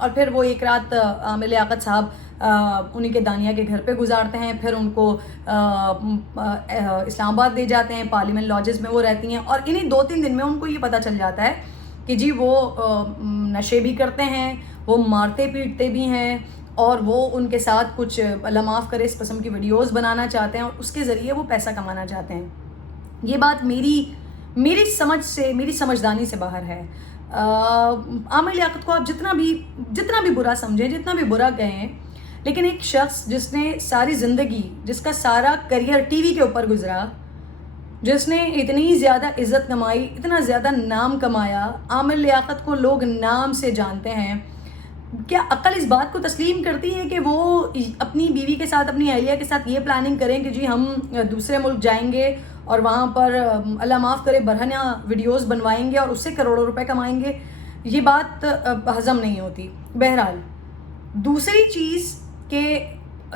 اور پھر وہ ایک رات عامر لیاقت صاحب انہیں کے دانیہ کے گھر پہ گزارتے ہیں، پھر ان کو اسلام آباد لے جاتے ہیں، پارلیمنٹ لاجز میں وہ رہتی ہیں، اور انہیں 2-3 دن میں ان کو یہ پتہ چل جاتا ہے کہ جی وہ نشے بھی کرتے ہیں، وہ مارتے پیٹتے بھی ہیں، اور وہ ان کے ساتھ کچھ اللہ معاف کرے اس قسم کی ویڈیوز بنانا چاہتے ہیں اور اس کے ذریعے وہ پیسہ کمانا چاہتے ہیں۔ یہ بات میری سمجھ سے، میری سمجھدانی سے باہر ہے۔ عامر لیاقت کو آپ جتنا بھی برا سمجھیں، جتنا بھی برا کہیں، لیکن ایک شخص جس نے ساری زندگی، جس کا سارا کریئر ٹی وی کے اوپر گزرا، جس نے اتنی زیادہ عزت کمائی، اتنا زیادہ نام کمایا، عامر لیاقت کو لوگ نام سے جانتے ہیں، کیا عقل اس بات کو تسلیم کرتی ہے کہ وہ اپنی بیوی کے ساتھ، اپنی اہلیہ کے ساتھ یہ پلاننگ کریں کہ جی ہم دوسرے ملک جائیں گے اور وہاں پر اللہ معاف کرے برہنہ ویڈیوز بنوائیں گے اور اس سے کروڑوں روپے کمائیں گے؟ یہ بات ہضم نہیں ہوتی۔ بہرحال دوسری چیز کہ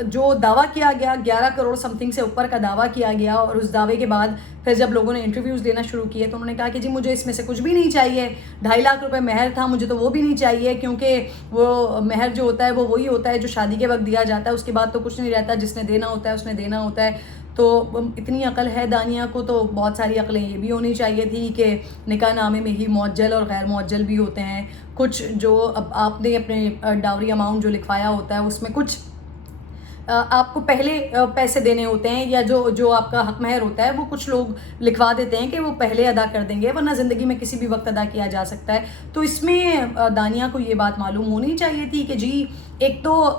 جو دعویٰ کیا گیا 11 کروڑ سم تھنگ سے اوپر کا دعویٰ کیا گیا، اور اس دعوے کے بعد پھر جب لوگوں نے انٹرویوز لینا شروع کیے تو انہوں نے کہا کہ جی مجھے اس میں سے کچھ بھی نہیں چاہیے، 2.5 لاکھ روپے مہر تھا، مجھے تو وہ بھی نہیں چاہیے، کیونکہ وہ مہر جو ہوتا ہے وہ وہی ہوتا ہے جو شادی کے وقت دیا جاتا ہے، اس کے بعد تو کچھ نہیں رہتا، جس نے دینا ہوتا ہے اس نے دینا ہوتا ہے۔ تو اتنی عقل ہے دانیہ کو، تو بہت ساری عقلیں یہ بھی ہونی چاہیے تھی کہ نکاح نامے میں ہی معجل اور غیر معجل بھی ہوتے ہیں، کچھ جو اب آپ نے اپنے ڈاوری اماؤنٹ جو لکھوایا ہوتا ہے اس میں کچھ آپ کو پہلے پیسے دینے ہوتے ہیں، یا جو آپ کا حق مہر ہوتا ہے وہ کچھ لوگ لکھوا دیتے ہیں کہ وہ پہلے ادا کر دیں گے، ورنہ زندگی میں کسی بھی وقت ادا کیا جا سکتا ہے۔ تو اس میں دانیہ کو یہ بات معلوم ہونی چاہیے تھی کہ جی ایک تو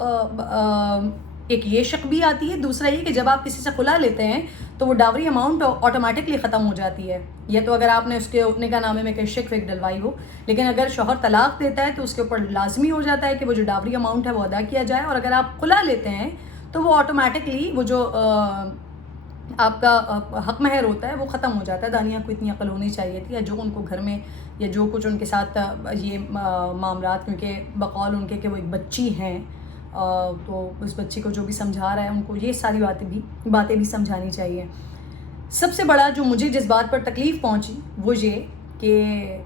ایک یہ شک بھی آتی ہے، دوسرا یہ کہ جب آپ کسی سے خلا لیتے ہیں تو وہ ڈاوری اماؤنٹ آٹومیٹکلی ختم ہو جاتی ہے، یہ تو اگر آپ نے اس کے نکاح نامے میں کہیں شک وک ڈلوائی ہو، لیکن اگر شوہر طلاق دیتا ہے تو اس کے اوپر لازمی ہو جاتا ہے کہ وہ جو ڈاوری اماؤنٹ ہے وہ ادا کیا جائے، اور اگر آپ خلا لیتے ہیں تو وہ آٹومیٹکلی وہ جو آپ کا حق مہر ہوتا ہے وہ ختم ہو جاتا ہے۔ دانیہ کو اتنی عقل ہونی چاہیے تھی، یا جو ان کو گھر میں یا جو کچھ ان کے ساتھ یہ معاملات، کیونکہ بقول ان کے کہ وہ ایک بچی ہیں، تو اس بچی کو جو بھی سمجھا رہا ہے ان کو یہ ساری باتیں بھی سمجھانی چاہیے۔ سب سے بڑا جو مجھے جس بات پر تکلیف پہنچی وہ یہ کہ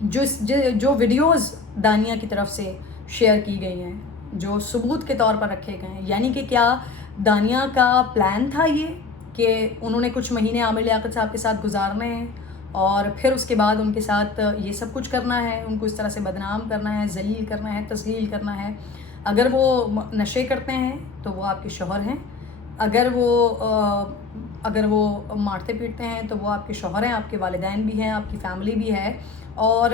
جو ویڈیوز دانیہ کی طرف سے شیئر کی گئی ہیں، جو ثبوت کے طور پر رکھے گئے ہیں، یعنی کہ کیا دانیہ کا پلان تھا یہ کہ انہوں نے کچھ مہینے عامر لیاقت صاحب کے ساتھ گزارنے ہیں اور پھر اس کے بعد ان کے ساتھ یہ سب کچھ کرنا ہے، ان کو اس طرح سے بدنام کرنا ہے، ذلیل کرنا ہے، تذلیل کرنا ہے؟ اگر وہ نشے کرتے ہیں تو وہ آپ کے شوہر ہیں، اگر وہ مارتے پیٹتے ہیں تو وہ آپ کے شوہر ہیں، آپ کے والدین بھی ہیں، آپ کی فیملی بھی ہے، اور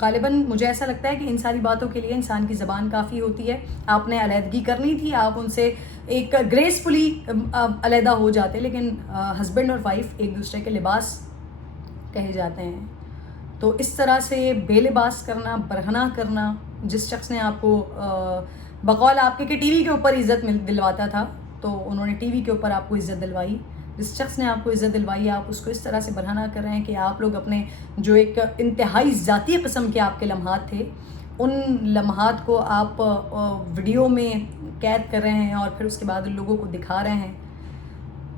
غالباً مجھے ایسا لگتا ہے کہ ان ساری باتوں کے لیے انسان کی زبان کافی ہوتی ہے۔ آپ نے علیحدگی کرنی تھی، آپ ان سے ایک گریسفلی علیحدہ ہو جاتے، لیکن ہسبینڈ اور وائف ایک دوسرے کے لباس کہے جاتے ہیں، تو اس طرح سے بے لباس کرنا، برہنہ کرنا، جس شخص نے آپ کو بقول آپ کے کہ ٹی وی کے اوپر عزت دلواتا تھا تو انہوں نے ٹی وی کے اوپر آپ کو عزت دلوائی، جس شخص نے آپ کو عزت دلوائی آپ اس کو اس طرح سے برہنہ کر رہے ہیں کہ آپ لوگ اپنے جو ایک انتہائی ذاتی قسم کے آپ کے لمحات تھے، ان لمحات کو آپ ویڈیو میں قید کر رہے ہیں اور پھر اس کے بعد ان لوگوں کو دکھا رہے ہیں۔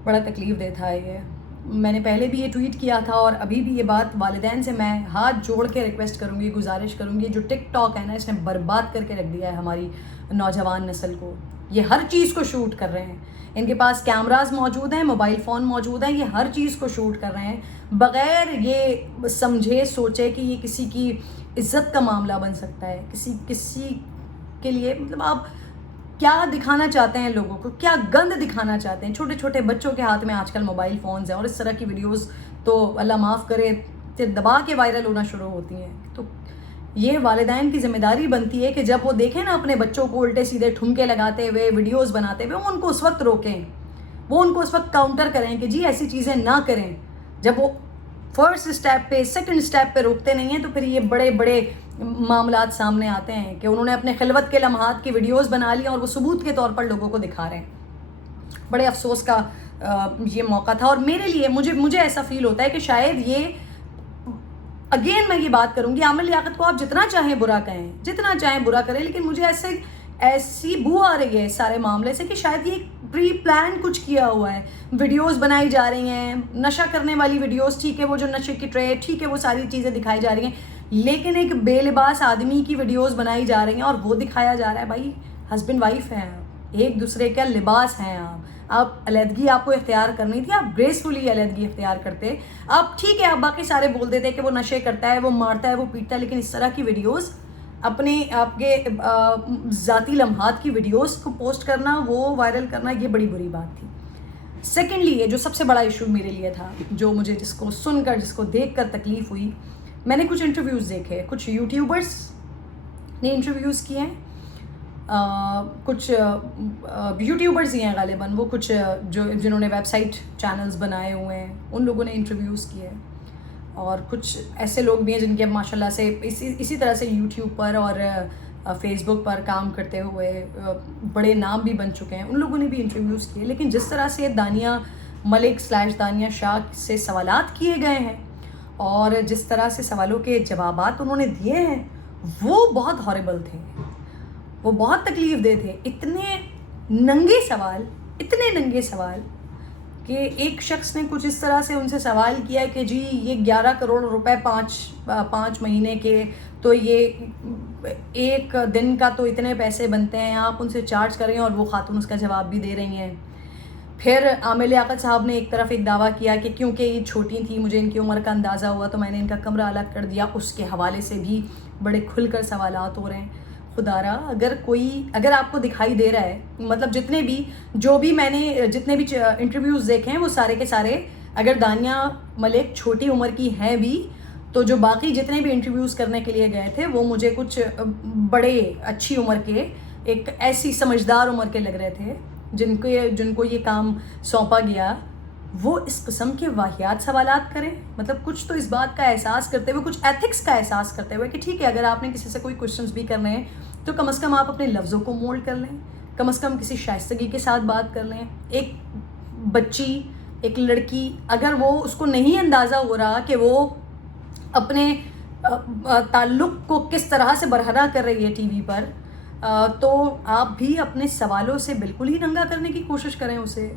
بڑا تکلیف دہ تھا یہ۔ میں نے پہلے بھی یہ ٹویٹ کیا تھا اور ابھی بھی یہ بات والدین سے میں ہاتھ جوڑ کے ریکویسٹ کروں گی، گزارش کروں گی، جو ٹک ٹاک ہے نا اس نے برباد کر کے رکھ دیا ہے ہماری نوجوان نسل کو۔ یہ ہر چیز کو شوٹ کر رہے ہیں، ان کے پاس کیمراز موجود ہیں، موبائل فون موجود ہیں، یہ ہر چیز کو شوٹ کر رہے ہیں بغیر یہ سمجھے سوچے کہ یہ کسی کی عزت کا معاملہ بن سکتا ہے، کسی کے لیے مطلب آپ کیا دکھانا چاہتے ہیں لوگوں کو، کیا گند دکھانا چاہتے ہیں۔ چھوٹے چھوٹے بچوں کے ہاتھ میں آج کل موبائل فونز ہیں اور اس طرح کی ویڈیوز تو اللہ معاف کرے دبا کے وائرل ہونا شروع ہوتی ہیں۔ تو یہ والدین کی ذمہ داری بنتی ہے کہ جب وہ دیکھیں نا اپنے بچوں کو الٹے سیدھے ٹھمکے لگاتے ہوئے ویڈیوز بناتے ہوئے، وہ ان کو اس وقت روکیں، وہ ان کو اس وقت کاؤنٹر کریں کہ جی ایسی چیزیں نہ کریں۔ جب وہ فرسٹ اسٹیپ پہ، سیکنڈ اسٹیپ پہ روکتے نہیں ہیں تو پھر یہ بڑے بڑے معاملات سامنے آتے ہیں کہ انہوں نے اپنے خلوت کے لمحات کی ویڈیوز بنا لی اور وہ ثبوت کے طور پر لوگوں کو دکھا رہے ہیں۔ بڑے افسوس کا یہ موقع تھا، اور میرے لیے مجھے ایسا فیل ہوتا ہے کہ شاید یہ اگین میں یہ بات کروں گی، عامر لیاقت کو آپ جتنا چاہیں برا کہیں، جتنا چاہیں برا کریں، لیکن مجھے ایسی بو آ رہی ہے سارے معاملے سے کہ شاید یہ پری پلان کچھ کیا ہوا ہے۔ ویڈیوز بنائی جا رہی ہیں، نشہ کرنے والی ویڈیوز، ٹھیک ہے وہ جو نشے کی ٹرے، ٹھیک ہے وہ ساری چیزیں دکھائی جا رہی ہیں، لیکن ایک بے لباس آدمی کی ویڈیوز بنائی جا رہی ہیں اور وہ دکھایا جا رہا ہے بھائی ہسبینڈ وائف ہیں آپ، ایک دوسرے کا لباس ہیں آپ علیحدگی آپ کو اختیار کرنی تھی، آپ گریسفلی علیحدگی اختیار کرتے، آپ ٹھیک ہے آپ باقی سارے بول دیتے کہ وہ نشے کرتا ہے، وہ مارتا ہے، وہ پیٹتا ہے، لیکن اس طرح کی ویڈیوز اپنے آپ کے ذاتی لمحات کی ویڈیوز کو پوسٹ کرنا، وہ وائرل کرنا، یہ بڑی بری بات تھی۔ سیکنڈلی یہ جو سب سے بڑا ایشو میرے لیے تھا، جو مجھے جس کو سن کر جس کو دیکھ کر تکلیف ہوئی، میں نے کچھ انٹرویوز دیکھے، کچھ یوٹیوبرز نے انٹرویوز کیے ہیں، کچھ یوٹیوبرز ہی ہیں غالباً، وہ کچھ جنہوں نے ویب سائٹ چینلز بنائے ہوئے ہیں ان لوگوں نے انٹرویوز کیے، اور کچھ ایسے لوگ بھی ہیں جن کے ماشاء اللہ سے اسی طرح سے یوٹیوب پر اور فیس بک پر کام کرتے ہوئے بڑے نام بھی بن چکے ہیں، ان لوگوں نے بھی انٹرویوز کیے۔ لیکن جس طرح سے دانیہ ملک / دانیہ شاہ سے سوالات کیے گئے ہیں اور جس طرح سے سوالوں کے جوابات انہوں نے دیے ہیں، وہ بہت ہاربل تھے، وہ بہت تکلیف دہ تھے۔ اتنے ننگے سوال کہ ایک شخص نے کچھ اس طرح سے ان سے سوال کیا کہ جی یہ 11 کروڑ روپے 5 مہینے کے، تو یہ ایک دن کا تو اتنے پیسے بنتے ہیں، آپ ان سے چارج کریں، اور وہ خاتون اس کا جواب بھی دے رہی ہیں۔ پھر عامر لیاقت صاحب نے ایک طرف ایک دعویٰ کیا کہ کیونکہ یہ چھوٹی تھی، مجھے ان کی عمر کا اندازہ ہوا تو میں نے ان کا کمرہ الگ کر دیا، اس کے حوالے سے بھی بڑے کھل کر سوالات ہو رہے ہیں۔ خدا را اگر آپ کو دکھائی دے رہا ہے، مطلب جتنے بھی انٹرویوز دیکھے ہیں وہ سارے کے سارے، اگر دانیہ ملک چھوٹی عمر کی ہیں بھی، تو جو باقی جتنے بھی انٹرویوز کرنے کے لیے گئے تھے وہ مجھے کچھ بڑے اچھی عمر کے، ایک ایسی سمجھدار عمر کے لگ رہے تھے جن کو یہ کام سونپا گیا، وہ اس قسم کے واہیات سوالات کریں۔ مطلب کچھ تو اس بات کا احساس کرتے ہوئے، کچھ ایتھکس کا احساس کرتے ہوئے کہ ٹھیک ہے اگر آپ نے کسی سے کوئی کوشچنس بھی کرنے ہیں تو کم از کم آپ اپنے لفظوں کو مولڈ کر لیں، کم از کم کسی شائستگی کے ساتھ بات کر لیں۔ ایک بچی، ایک لڑکی، اگر وہ اس کو نہیں اندازہ ہو رہا کہ وہ اپنے تعلق کو کس طرح سے برہنہ کر رہی ہے ٹی وی پر، تو آپ بھی اپنے سوالوں سے بالکل ہی ننگا کرنے کی کوشش کریں اسے۔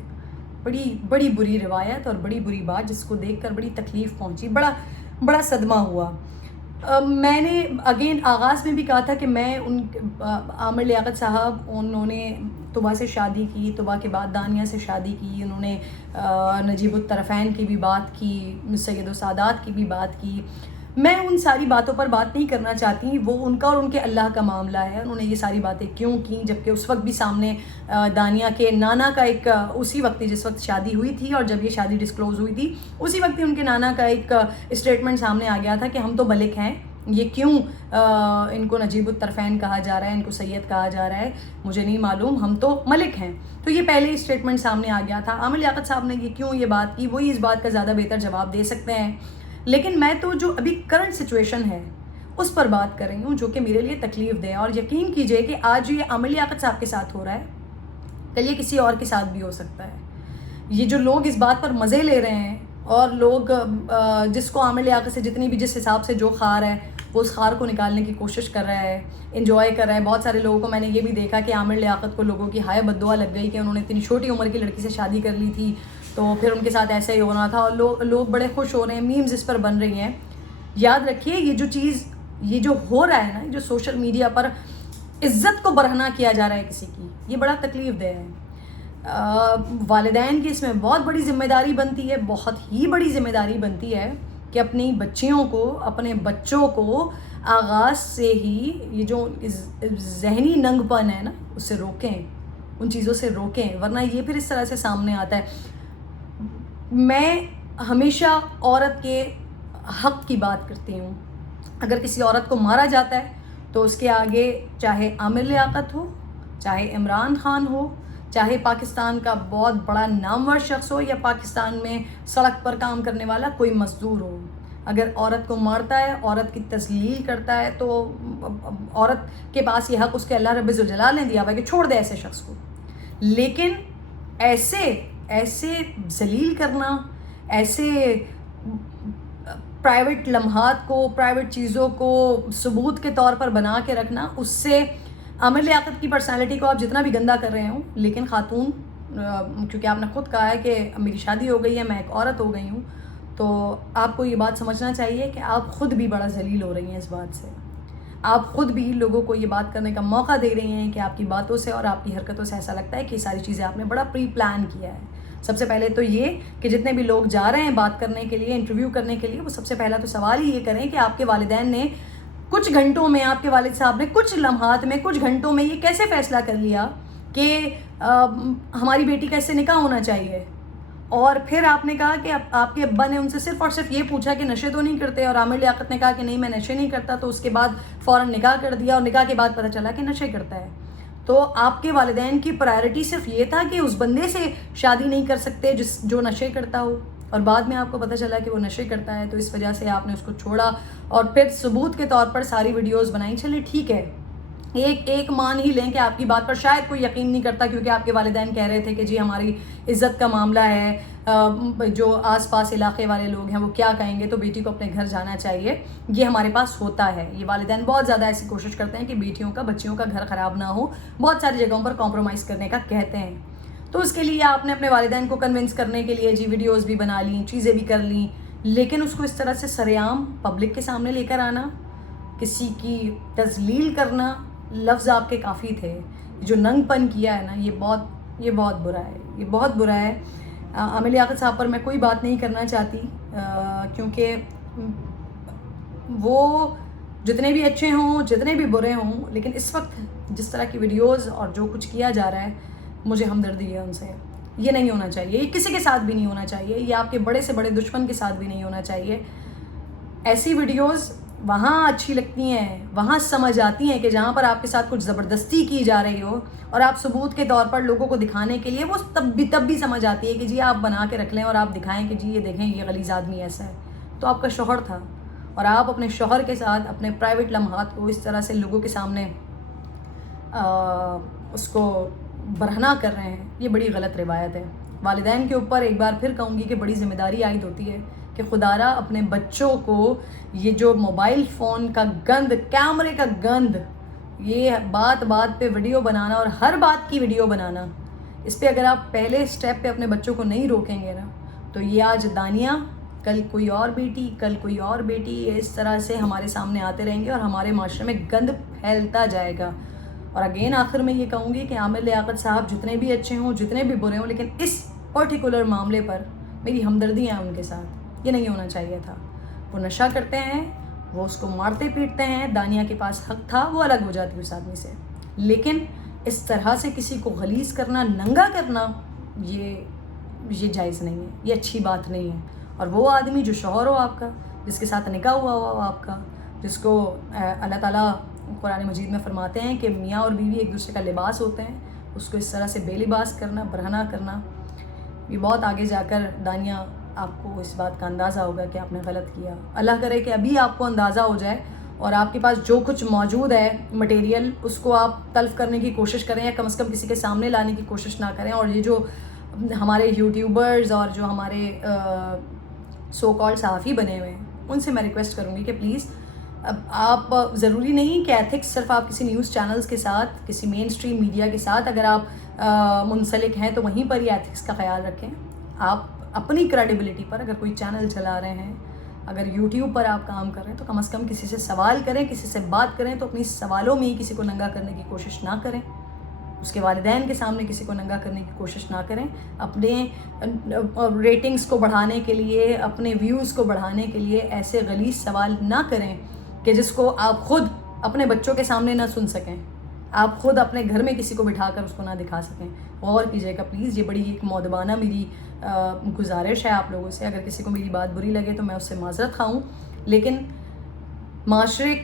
بڑی بری روایت اور بڑی بری بات جس کو دیکھ کر بڑی تکلیف پہنچی، بڑا صدمہ ہوا۔ میں نے آغاز میں بھی کہا تھا کہ میں عامر لیاقت صاحب، انہوں نے طبع سے شادی کی، طبع کے بعد دانیہ سے شادی کی، انہوں نے نجیب الطرفین کی بھی بات کی، سید و سادات کی بھی بات کی۔ میں ان ساری باتوں پر بات نہیں کرنا چاہتی، وہ ان کا اور ان کے اللہ کا معاملہ ہے، انہوں نے یہ ساری باتیں کیوں کی، جبکہ اس وقت بھی سامنے دانیہ کے نانا کا ایک اسی وقت جس وقت شادی ہوئی تھی اور جب یہ شادی ڈسکلوز ہوئی تھی اسی وقت ہی ان کے نانا کا ایک اسٹیٹمنٹ سامنے آ گیا تھا کہ ہم تو ملک ہیں، یہ کیوں ان کو نجیب الطرفین کہا جا رہا ہے، ان کو سید کہا جا رہا ہے، مجھے نہیں معلوم، ہم تو ملک ہیں۔ تو یہ پہلے اسٹیٹمنٹ سامنے آ گیا تھا۔ عامر لیاقت صاحب نے یہ کیوں یہ بات کی، وہی اس بات کا زیادہ بہتر جواب دے سکتے ہیں، لیکن میں تو جو ابھی کرنٹ سچویشن ہے اس پر بات کر رہی ہوں جو کہ میرے لیے تکلیف دہ ہے۔ اور یقین کیجئے کہ آج یہ عامر لیاقت صاحب کے ساتھ ہو رہا ہے، کل یہ کسی اور کے ساتھ بھی ہو سکتا ہے۔ یہ جو لوگ اس بات پر مزے لے رہے ہیں، اور لوگ جس کو عامر لیاقت سے جتنی بھی جس حساب سے جو خار ہے وہ اس خار کو نکالنے کی کوشش کر رہا ہے، انجوائے کر رہا ہے۔ بہت سارے لوگوں کو میں نے یہ بھی دیکھا کہ عامر لیاقت کو لوگوں کی ہائے بد دعا لگ گئی کہ انہوں نے اتنی چھوٹی عمر کی لڑکی سے شادی کر لی تھی تو پھر ان کے ساتھ ایسا ہی ہونا تھا، اور لوگ بڑے خوش ہو رہے ہیں، میمز اس پر بن رہی ہیں۔ یاد رکھیے یہ جو ہو رہا ہے نا، جو سوشل میڈیا پر عزت کو برہنہ کیا جا رہا ہے کسی کی، یہ بڑا تکلیف دہ ہے۔ والدین کی اس میں بہت بڑی ذمہ داری بنتی ہے، بہت ہی بڑی ذمہ داری بنتی ہے کہ اپنی بچیوں کو، اپنے بچوں کو آغاز سے ہی یہ جو ذہنی ننگ پن ہے نا اس سے روکیں، ان چیزوں سے روکیں، ورنہ یہ پھر اس طرح سے سامنے آتا ہے۔ میں ہمیشہ عورت کے حق کی بات کرتی ہوں۔ اگر کسی عورت کو مارا جاتا ہے تو اس کے آگے چاہے عامر لیاقت ہو، چاہے عمران خان ہو، چاہے پاکستان کا بہت بڑا نامور شخص ہو، یا پاکستان میں سڑک پر کام کرنے والا کوئی مزدور ہو، اگر عورت کو مارتا ہے، عورت کی تذلیل کرتا ہے، تو عورت کے پاس یہ حق اس کے اللہ رب ذوالجلال نے دیا ہوا ہے کہ چھوڑ دے ایسے شخص کو۔ لیکن ایسے ذلیل کرنا، ایسے پرائیویٹ لمحات کو، پرائیویٹ چیزوں کو ثبوت کے طور پر بنا کے رکھنا، اس سے عامر لیاقت کی پرسنالٹی کو آپ جتنا بھی گندا کر رہے ہوں، لیکن خاتون، کیونکہ آپ نے خود کہا ہے کہ میری شادی ہو گئی ہے، میں ایک عورت ہو گئی ہوں، تو آپ کو یہ بات سمجھنا چاہیے کہ آپ خود بھی بڑا ذلیل ہو رہی ہیں اس بات سے. آپ خود بھی لوگوں کو یہ بات کرنے کا موقع دے رہی ہیں کہ آپ کی باتوں سے اور آپ کی حرکتوں سے ایسا لگتا ہے کہ یہ ساری چیزیں آپ نے بڑا پری پلان کیا ہے. سب سے پہلے تو یہ کہ جتنے بھی لوگ جا رہے ہیں بات کرنے کے لیے, انٹرویو کرنے کے لیے, وہ سب سے پہلا تو سوال ہی یہ کریں کہ آپ کے والدین نے کچھ گھنٹوں میں, آپ کے والد صاحب نے کچھ لمحات میں, کچھ گھنٹوں میں یہ کیسے فیصلہ کر لیا کہ ہماری بیٹی کا اس سے نکاح ہونا چاہیے. اور پھر آپ نے کہا کہ آپ کے ابا نے ان سے صرف اور صرف یہ پوچھا کہ نشے تو نہیں کرتے, اور عامر لیاقت نے کہا کہ نہیں میں نشے نہیں کرتا, تو اس کے بعد فوراً نکاح کر دیا, اور نکاح کے بعد پتہ چلا کہ نشے کرتا ہے. تو آپ کے والدین کی پرائرٹی صرف یہ تھا کہ اس بندے سے شادی نہیں کر سکتے جو نشے کرتا ہو, اور بعد میں آپ کو پتہ چلا کہ وہ نشے کرتا ہے, تو اس وجہ سے آپ نے اس کو چھوڑا اور پھر ثبوت کے طور پر ساری ویڈیوز بنائی. چلے ٹھیک ہے, ایک مان ہی لیں کہ آپ کی بات پر شاید کوئی یقین نہیں کرتا, کیونکہ آپ کے والدین کہہ رہے تھے کہ جی ہماری عزت کا معاملہ ہے, جو آس پاس علاقے والے لوگ ہیں وہ کیا کہیں گے, تو بیٹی کو اپنے گھر جانا چاہیے, یہ ہمارے پاس ہوتا ہے. یہ والدین بہت زیادہ ایسی کوشش کرتے ہیں کہ بیٹیوں کا, بچیوں کا گھر خراب نہ ہو, بہت ساری جگہوں پر کمپرومائز کرنے کا کہتے ہیں. تو اس کے لیے آپ نے اپنے والدین کو کنونس کرنے کے لیے جی ویڈیوز بھی بنا لیں, چیزیں بھی کر لیں, لیکن اس کو اس طرح سے سرعام پبلک کے سامنے لے کر آنا, کسی کی تذلیل کرنا, لفظ آپ کے کافی تھے. جو ننگ پن کیا ہے نا, یہ بہت برا ہے, یہ بہت برا ہے. عامر لیاقت صاحب پر میں کوئی بات نہیں کرنا چاہتی, کیونکہ وہ جتنے بھی اچھے ہوں, جتنے بھی برے ہوں, لیکن اس وقت جس طرح کی ویڈیوز اور جو کچھ کیا جا رہا ہے, مجھے ہمدردی ہے ان سے. یہ نہیں ہونا چاہیے, یہ کسی کے ساتھ بھی نہیں ہونا چاہیے, یہ آپ کے بڑے سے بڑے دشمن کے ساتھ بھی نہیں ہونا چاہیے. ایسی ویڈیوز وہاں اچھی لگتی ہیں, وہاں سمجھ آتی ہیں کہ جہاں پر آپ کے ساتھ کچھ زبردستی کی جا رہی ہو, اور آپ ثبوت کے طور پر لوگوں کو دکھانے کے لیے, وہ تب بھی سمجھ آتی ہے کہ جی آپ بنا کے رکھ لیں اور آپ دکھائیں کہ جی یہ دیکھیں یہ غلیظ آدمی ایسا ہے. تو آپ کا شوہر تھا, اور آپ اپنے شوہر کے ساتھ اپنے پرائیویٹ لمحات کو اس طرح سے لوگوں کے سامنے اس کو برہنہ کر رہے ہیں, یہ بڑی غلط روایت ہے. والدین کے اوپر ایک بار پھر کہوں گی کہ بڑی ذمہ داری عائد ہوتی ہے کہ خدارا اپنے بچوں کو یہ جو موبائل فون کا گند, کیمرے کا گند, یہ بات پہ ویڈیو بنانا اور ہر بات کی ویڈیو بنانا, اس پہ اگر آپ پہلے سٹیپ پہ اپنے بچوں کو نہیں روکیں گے نا, تو یہ آج دانیہ, کل کوئی اور بیٹی, کل کوئی اور بیٹی, اس طرح سے ہمارے سامنے آتے رہیں گے اور ہمارے معاشرے میں گند پھیلتا جائے گا. اور اگین آخر میں یہ کہوں گی کہ عامر لیاقت صاحب جتنے بھی اچھے ہوں, جتنے بھی برے ہوں, لیکن اس پرٹیکولر معاملے پر میری ہمدردی ہے ان کے ساتھ. یہ نہیں ہونا چاہیے تھا. وہ نشہ کرتے ہیں, وہ اس کو مارتے پیٹتے ہیں, دانیہ کے پاس حق تھا, وہ الگ ہو جاتی اس آدمی سے, لیکن اس طرح سے کسی کو غلیظ کرنا, ننگا کرنا, یہ جائز نہیں ہے, یہ اچھی بات نہیں ہے. اور وہ آدمی جو شوہر ہو آپ کا, جس کے ساتھ نکاح ہوا ہو آپ کا, جس کو اللہ تعالیٰ قرآن مجید میں فرماتے ہیں کہ میاں اور بیوی ایک دوسرے کا لباس ہوتے ہیں, اس کو اس طرح سے بے لباس کرنا, برہنہ کرنا, یہ بہت آگے جا کر دانیہ آپ کو اس بات کا اندازہ ہوگا کہ آپ نے غلط کیا. اللہ کرے کہ ابھی آپ کو اندازہ ہو جائے اور آپ کے پاس جو کچھ موجود ہے مٹیریل, اس کو آپ تلف کرنے کی کوشش کریں, یا کم از کم کسی کے سامنے لانے کی کوشش نہ کریں. اور یہ جو ہمارے یوٹیوبرز اور جو ہمارے سو کال صحافی بنے ہوئے ہیں, ان سے میں ریکویسٹ کروں گی کہ پلیز, اب آپ ضروری نہیں کہ ایتھکس صرف آپ کسی نیوز چینلز کے ساتھ, کسی مین اسٹریم میڈیا کے ساتھ اگر آپ منسلک ہیں تو وہیں پر ہی ایتھکس کا خیال رکھیں. آپ اپنی کریڈیبلٹی پر اگر کوئی چینل چلا رہے ہیں, اگر یوٹیوب پر آپ کام کر رہے ہیں, تو کم از کم کسی سے سوال کریں, کسی سے بات کریں, تو اپنی سوالوں میں ہی کسی کو ننگا کرنے کی کوشش نہ کریں, اس کے والدین کے سامنے کسی کو ننگا کرنے کی کوشش نہ کریں. اپنے ریٹنگز کو بڑھانے کے لیے, اپنے ویوز کو بڑھانے کے لیے ایسے غلیظ سوال نہ کریں کہ جس کو آپ خود اپنے بچوں کے سامنے نہ سن سکیں, آپ خود اپنے گھر میں کسی کو بٹھا کر اس کو نہ دکھا سکیں. غور کیجیے گا پلیز, یہ بڑی ایک مؤدبانہ میری گزارش ہے آپ لوگوں سے. اگر کسی کو میری بات بری لگے تو میں اس سے معذرت خواہوں, لیکن معاشرے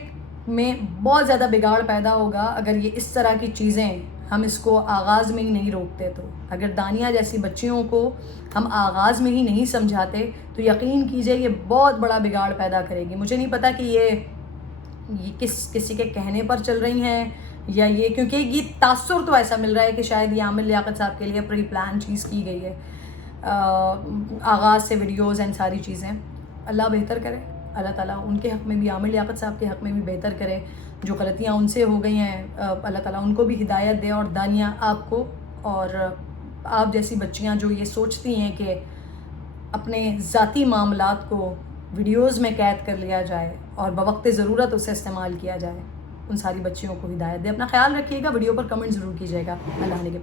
میں بہت زیادہ بگاڑ پیدا ہوگا اگر یہ اس طرح کی چیزیں ہم اس کو آغاز میں ہی نہیں روکتے. تو اگر دانیہ جیسی بچیوں کو ہم آغاز میں ہی نہیں سمجھاتے تو یقین کیجئے یہ بہت بڑا بگاڑ پیدا کرے گی. مجھے نہیں پتا کہ یہ کسی کے کہنے پر چل رہی ہیں یا یہ, کیونکہ یہ تاثر تو ایسا مل رہا ہے کہ شاید یہ عامر لیاقت صاحب کے لیے پری پلان چیز کی گئی ہے, آغاز سے ویڈیوز اینڈ ساری چیزیں. اللہ بہتر کرے, اللہ تعالیٰ ان کے حق میں بھی, عامر لیاقت صاحب کے حق میں بھی بہتر کرے. جو غلطیاں ان سے ہو گئی ہیں, اللہ تعالیٰ ان کو بھی ہدایت دے. اور دانیہ آپ کو اور آپ جیسی بچیاں جو یہ سوچتی ہیں کہ اپنے ذاتی معاملات کو ویڈیوز میں قید کر لیا جائے اور بوقت ضرورت اسے استعمال کیا جائے. ان ساری بچیوں کو ہدایت دے. اپنا خیال رکھیے گا. ویڈیو پر کمنٹ ضرور کیجیے گا. اللہ نے